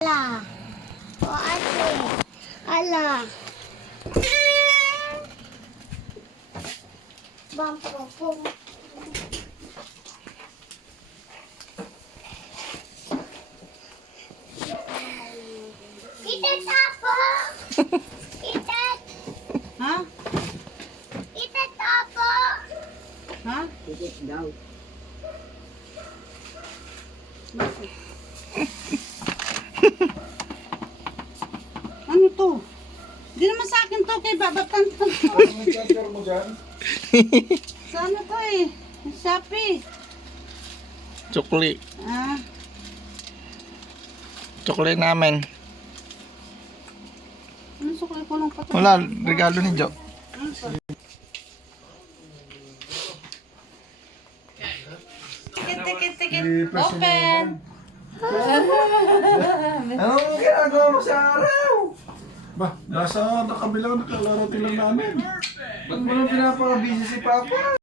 Ala. O ate. Ala. Bampo po. Kita tapo. Kita. Ha? Kita tapo. Ha? Ticket daw. Bakit? Ano to? Hindi naman sa akin to, kay babatan to. Ano yung charger mo dyan? Sa ano to eh? Shopee. Tsukli. Ah, Tsukli namin. ano suklay ko lang pa to? Wala, regalo ni Jo. Ano to? Tikit. Open! Anong ginagawa mo sa araw? Ba, nasa nakabilang nakalaro lang namin. Ba't mo nang pinapaka-busy si Papa?